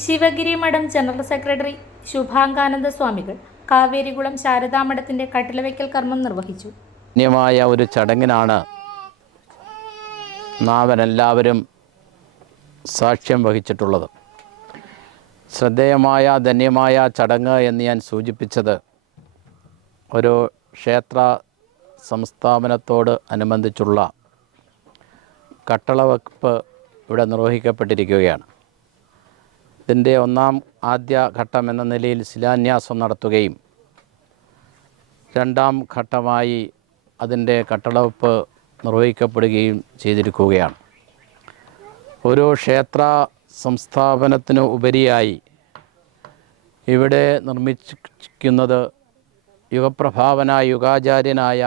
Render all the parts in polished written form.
ശിവഗിരി മഠം general secretary Shubhangananda സ്വാമികൾ കാവേരികുളം ശാരദാമഠത്തിന്റെ കട്ടിലവയ്ക്കൽ കർമ്മം നിർവഹിച്ചു. ധന്യമായ ഒരു ചടങ്ങിനാണ് നാം എല്ലാവരും സാക്ഷ്യം വഹിച്ചിട്ടുള്ളത്. ശ്രദ്ധേയമായ ധന്യമായ ചടങ്ങ് എന്ന് ഞാൻ സൂചിപ്പിച്ചത് ഒരു ക്ഷേത്ര സംസ്ഥാപനത്തോട് അനുബന്ധിച്ചുള്ള കട്ടളവെപ്പ് ഇവിടെ നിർവഹിക്കപ്പെട്ടിരിക്കുകയാണ്. ഇതിൻ്റെ ആദ്യ ഘട്ടം എന്ന നിലയിൽ ശിലാന്യാസം നടത്തുകയും രണ്ടാം ഘട്ടമായി അതിൻ്റെ കട്ടളവെപ്പ് നിർവഹിക്കപ്പെടുകയും ചെയ്തിരിക്കുകയാണ്. ഒരു ക്ഷേത്ര സംസ്ഥാപനത്തിന് ഉപരിയായി ഇവിടെ നിർമ്മിക്കുന്നത് യുഗപ്രഭാവനായ യുഗാചാര്യനായ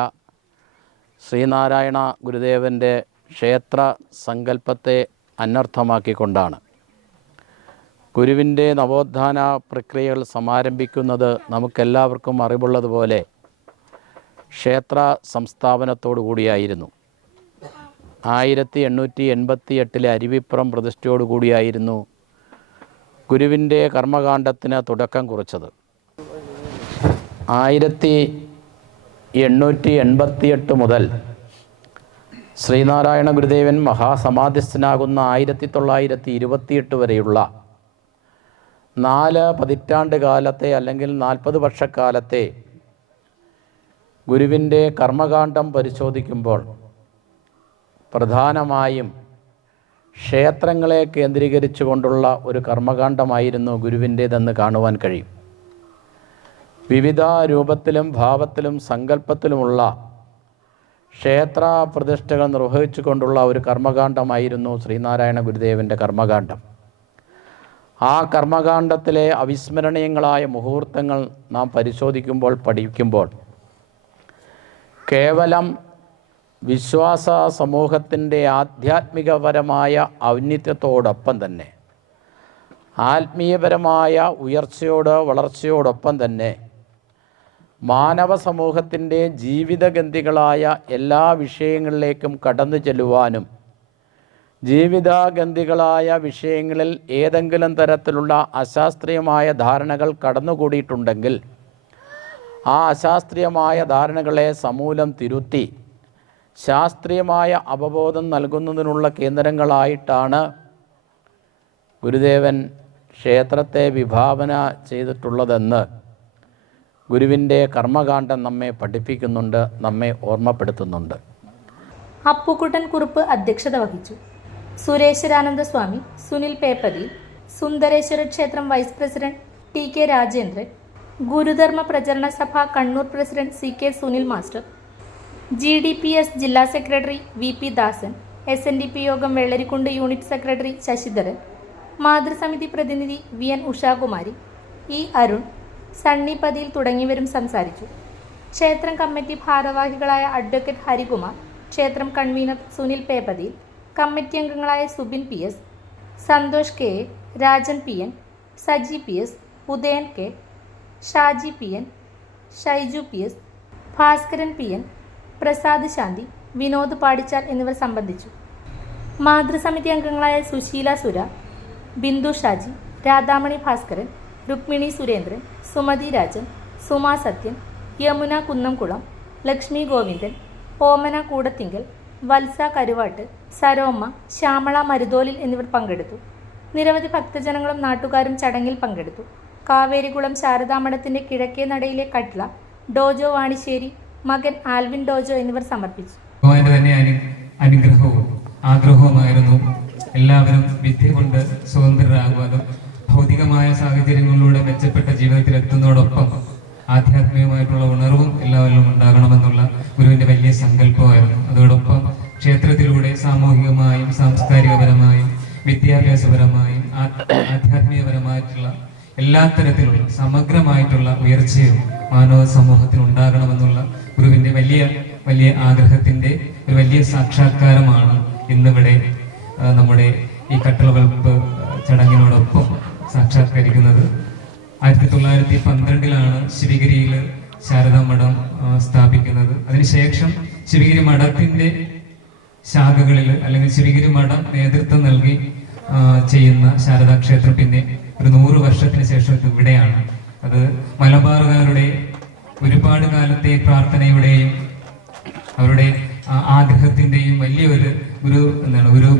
ശ്രീനാരായണ ഗുരുദേവൻ്റെ ക്ഷേത്ര സങ്കല്പത്തെ അന്വർത്ഥമാക്കിക്കൊണ്ടാണ്. ഗുരുവിൻ്റെ നവോത്ഥാന പ്രക്രിയകൾ സമാരംഭിക്കുന്നത് നമുക്കെല്ലാവർക്കും അറിവുള്ളതുപോലെ ക്ഷേത്ര സംസ്ഥാപനത്തോടു കൂടിയായിരുന്നു. 1888 അരുവിപ്പുറം പ്രതിഷ്ഠയോടുകൂടിയായിരുന്നു ഗുരുവിൻ്റെ കർമ്മകാണ്ഡത്തിന് തുടക്കം കുറിച്ചത്. 1888 മുതൽ ശ്രീനാരായണ ഗുരുദേവൻ മഹാസമാധിസ്ഥനാകുന്ന 1928 വരെയുള്ള 4 പതിറ്റാണ്ട് കാലത്തെ അല്ലെങ്കിൽ 40 വർഷക്കാലത്തെ ഗുരുവിൻ്റെ കർമ്മകാണ്ഡം പരിശോധിക്കുമ്പോൾ പ്രധാനമായും ക്ഷേത്രങ്ങളെ കേന്ദ്രീകരിച്ചുകൊണ്ടുള്ള ഒരു കർമ്മകാണ്ഡമായിരുന്നു ഗുരുവിൻ്റേതെന്ന് കാണുവാൻ കഴിയും. വിവിധ രൂപത്തിലും ഭാവത്തിലും സങ്കല്പത്തിലുമുള്ള ക്ഷേത്ര പ്രതിഷ്ഠകൾ നിർവഹിച്ചു കൊണ്ടുള്ള ഒരു കർമ്മകാണ്ഡമായിരുന്നു ശ്രീനാരായണ ഗുരുദേവൻ്റെ കർമ്മകാണ്ഡം. ആ കർമ്മകാണ്ഡത്തിലെ അവിസ്മരണീയങ്ങളായ മുഹൂർത്തങ്ങൾ നാം പരിശോധിക്കുമ്പോൾ പഠിക്കുമ്പോൾ കേവലം വിശ്വാസ സമൂഹത്തിൻ്റെ ആധ്യാത്മികപരമായ ഔന്നത്യത്തോടൊപ്പം തന്നെ ആത്മീയപരമായ വളർച്ചയോടൊപ്പം തന്നെ മാനവ സമൂഹത്തിൻ്റെ ജീവിതഗന്ധികളായ എല്ലാ വിഷയങ്ങളിലേക്കും കടന്നു ചെല്ലുവാനും ജീവിതഗന്ധികളായ വിഷയങ്ങളിൽ ഏതെങ്കിലും തരത്തിലുള്ള അശാസ്ത്രീയമായ ധാരണകൾ കടന്നുകൂടിയിട്ടുണ്ടെങ്കിൽ ആ അശാസ്ത്രീയമായ ധാരണകളെ സമൂലം തിരുത്തി ശാസ്ത്രീയമായ അവബോധം നൽകുന്നതിനുള്ള കേന്ദ്രങ്ങളായിട്ടാണ് ഗുരുദേവൻ ക്ഷേത്രത്തെ വിഭാവന ചെയ്തിട്ടുള്ളതെന്ന് ഗുരുവിൻ്റെ കർമ്മകാണ്ഡം നമ്മെ പഠിപ്പിക്കുന്നുണ്ട്, നമ്മെ ഓർമ്മപ്പെടുത്തുന്നുണ്ട്. അപ്പുക്കുട്ടൻ കുറുപ്പ് അധ്യക്ഷത വഹിച്ചു. സുരേശ്വരാനന്ദ സ്വാമി, സുനിൽ പേപ്പതി, സുന്ദരേശ്വര ക്ഷേത്രം vice president T K. Rajendran, Gurudharma Pracharana Sabha Kannur president C K. Sunil master, GDPS ജില്ലാ secretary VP Dasan, SNDP Yogam Vellarikkundu unit secretary Sasidharan, മാതൃസമിതി പ്രതിനിധി VN ഉഷാകുമാരി, E. അരുൺ, സണ്ണി പതിയിൽ തുടങ്ങിയവരും സംസാരിച്ചു. ക്ഷേത്രം കമ്മിറ്റി ഭാരവാഹികളായ അഡ്വക്കേറ്റ് ഹരികുമാർ, ക്ഷേത്രം കൺവീനർ സുനിൽ പേപ്പതിയിൽ, കമ്മിറ്റി അംഗങ്ങളായ Subin PS, Santhosh KA, Rajan PN, Saji PS, Udayan K, Shaji PN, Shaiju PS, Bhaskaran PN, Prasad ശാന്തി, വിനോദ് പാടിച്ചാൽ എന്നിവർ സംബന്ധിച്ചു. മാതൃസമിതി അംഗങ്ങളായ സുശീല സുര, ബിന്ദു ഷാജി, രാധാമണി ഭാസ്കരൻ, രുക്മിണി സുരേന്ദ്രൻ, സുമതി രാജൻ, സുമാ സത്യൻ, യമുന കുന്നംകുളം, ലക്ഷ്മി ഗോവിന്ദൻ, ഓമന കൂടത്തിങ്കൽ, വത്സ കരുവാട്ട്, സരോമ്മ, ശ്യാമള മരുതോലിൽ എന്നിവർ പങ്കെടുത്തു. നിരവധി ഭക്തജനങ്ങളും നാട്ടുകാരും ചടങ്ങിൽ പങ്കെടുത്തു. കാവേരികുളം ശാരദാമഠത്തിന്റെ കിഴക്കേ നടയിലെ കട്ട്ല ഡോജോ വാണിശ്ശേരി, മകൻ ആൽവിൻ ഡോജോ എന്നിവർ സമർപ്പിച്ചു. അനുഗ്രഹവും ആഗ്രഹവുമായിരുന്നു എല്ലാവരും വിദ്യ കൊണ്ട് സ്വതന്ത്രരാകുവാനും ഭൗതികമായ സാഹചര്യങ്ങളിലൂടെ മെച്ചപ്പെട്ട ജീവിതത്തിൽ എത്തുന്നതോടൊപ്പം ആധ്യാത്മികമായിട്ടുള്ള ഉണർവും എല്ലാവരിലും ഉണ്ടാകണമെന്നുള്ള ഗുരുവിന്റെ വലിയ സങ്കല്പമായിരുന്നു. അതോടൊപ്പം ക്ഷേത്രത്തിലൂടെ സാമൂഹികമായും സാംസ്കാരികപരമായും വിദ്യാഭ്യാസപരമായും ആധ്യാത്മികപരമായിട്ടുള്ള എല്ലാ തരത്തിലുള്ള സമഗ്രമായിട്ടുള്ള ഉയർച്ചയും മാനവ സമൂഹത്തിന് ഉണ്ടാകണമെന്നുള്ള ഗുരുവിന്റെ വലിയ ആഗ്രഹത്തിന്റെ ഒരു വലിയ സാക്ഷാത്കാരമാണ് ഇന്നിവിടെ നമ്മുടെ ഈ കട്ടളവെപ്പ് ചടങ്ങിനോടൊപ്പം സാക്ഷാത്കരിക്കുന്നത്. 1912 ശിവഗിരിയിൽ ശാരദാമഠം സ്ഥാപിക്കുന്നത്. അതിനുശേഷം ശിവഗിരി മഠത്തിന്റെ ശാഖകളിൽ അല്ലെങ്കിൽ ശിവഗിരി മഠം നേതൃത്വം നൽകി ചെയ്യുന്ന ശാരദാ ക്ഷേത്രം പിന്നെ ഒരു 100 വർഷത്തിന് ശേഷം ഇത് ഇവിടെയാണ്. അത് മലബാറുകാരുടെ ഒരുപാട് കാലത്തെ പ്രാർത്ഥനയുടെയും അവരുടെ ആഗ്രഹത്തിന്റെയും വലിയൊരു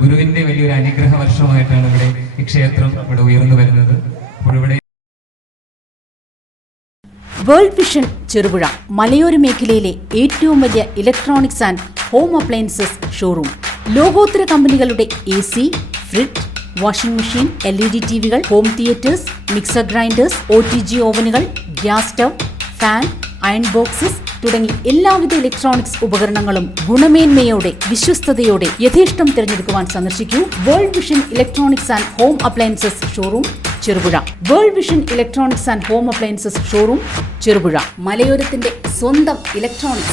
ഗുരുവിന്റെ വലിയൊരു അനുഗ്രഹ വർഷമായിട്ടാണ് ഇവിടെ ഈ ക്ഷേത്രം ഇവിടെ ഉയർന്നു വരുന്നത്. അപ്പോൾ ഇവിടെ വേൾഡ് വിഷൻ ചെറുപുഴ മലയോര മേഖലയിലെ ഏറ്റവും വലിയ electronics and home appliances showroom. ലോകോത്തര കമ്പനികളുടെ AC, fridge, washing machine, LED ടിവികൾ, home theatres, mixer grinders, OTG ഓവനുകൾ, gas stove, fan, iron boxes തുടങ്ങി എല്ലാവിധ ഇലക്ട്രോണിക്സ് ഉപകരണങ്ങളും ഗുണമേന്മയോടെ വിശ്വസ്തയോടെ യഥേഷ്ടം തിരഞ്ഞെടുക്കുവാൻ സന്ദർശിക്കൂ world vision electronics and home appliances showroom Cherupuzha. World vision electronics and home appliances showroom Cherupuzha, മലയോരത്തിന്റെ സ്വന്തം ഇലക്ട്രോണിക്സ്